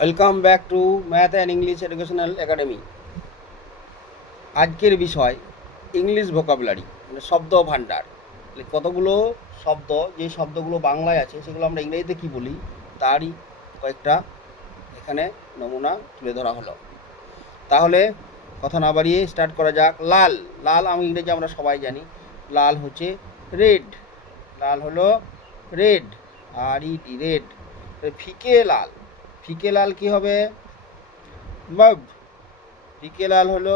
Welcome back to math and English educational academy. আজকের বিষয় English vocabulary, মানে শব্দ ভাণ্ডার। কতগুলো শব্দ, যে শব্দগুলো বাংলায় আছে সেগুলো আমরা ইংরেজিতে কী বলি তারই কয়েকটা এখানে নমুনা তুলে ধরা হলো। তাহলে কথা না বাড়িয়ে স্টার্ট করা যাক। লাল, লাল ইংরেজি আমরা সবাই জানি। লাল হচ্ছে রেড, লাল হলো রেড, আর ইটি রেড। ফিকে লাল, ফিকে লাল কী হবে? মব। ফিকে লাল হলো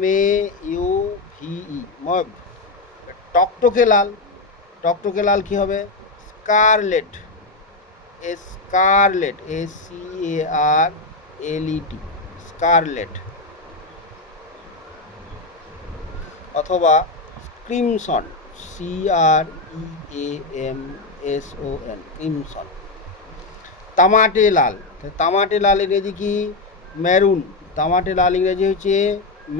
MAUVE, মব। টকটকে লাল, টকটকে লাল কী হবে? Scarlet, scarlet, SCARLET, scarlet. অথবা ক্রিমসন, CREAMSON, ক্রিমসন। তামাটে লাল, তামাটে লাল ইংরেজি কি? মেরুন। তামাটে লাল ইংরেজি হচ্ছে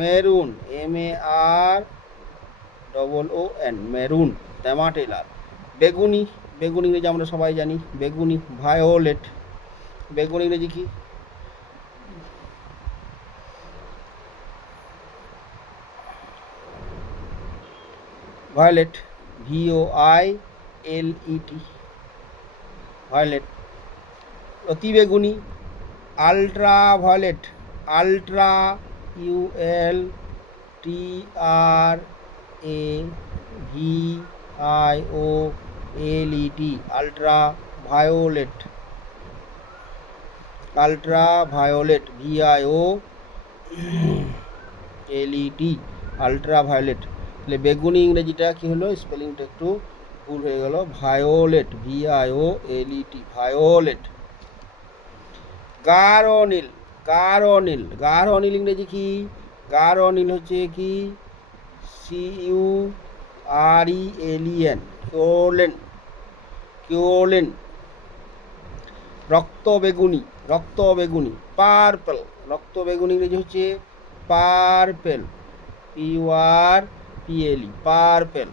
মেরুন, MAROON, মেরুন, তামাটে লাল। বেগুনি, বেগুন ইংরেজি আমরা সবাই জানি, বেগুনি। ভায়োলেট, বেগুন ইংরেজি কি? Violet, VIOLET, violet. অতি বেগুনি, ultraviolet, ultra, ULTRAVIOLET, ultraviolet, ultraviolet, VIOLET, ultraviolet. তাহলে বেগুনি ইংরেজিটা কী হলো? স্পেলিংটা একটু ভুল হয়ে গেল, ভায়োলেট, VIOLET, ভায়োলেট। গাঢ় নীল, গাঢ় নীল, গাঢ় নীল ইংরেজি কি? গাঢ় নীল হচ্ছে কি? CURELEN, কিওলেন, কিওলেন। রক্ত বেগুনি, রক্ত বেগুনি, পার্পল, রক্ত বেগুনি ইংরেজি হচ্ছে পার্পেল, PURPLE, পার্পেল।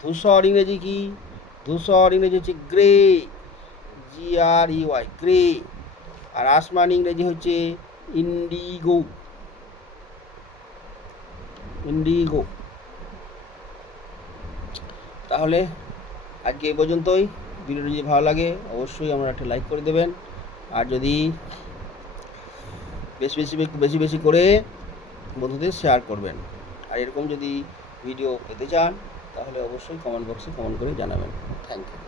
ধূসর ইংরেজি কি? ধূসর ইংরেজি হচ্ছে গ্রে, GREY, গ্রে। আর আসমান ইংরেজি হচ্ছে ইন্ডিগো, ইন্ডিগো। তাহলে আজকে এই পর্যন্তই। ভিডিওটি যদি ভালো লাগে অবশ্যই আমরা একটা লাইক করে দেবেন, আর যদি বেশি বেশি করে বন্ধুদের শেয়ার করবেন। আর এরকম যদি ভিডিও পেতে চান তাহলে অবশ্যই কমেন্ট বক্সে কমেন্ট করে জানাবেন। Thank you.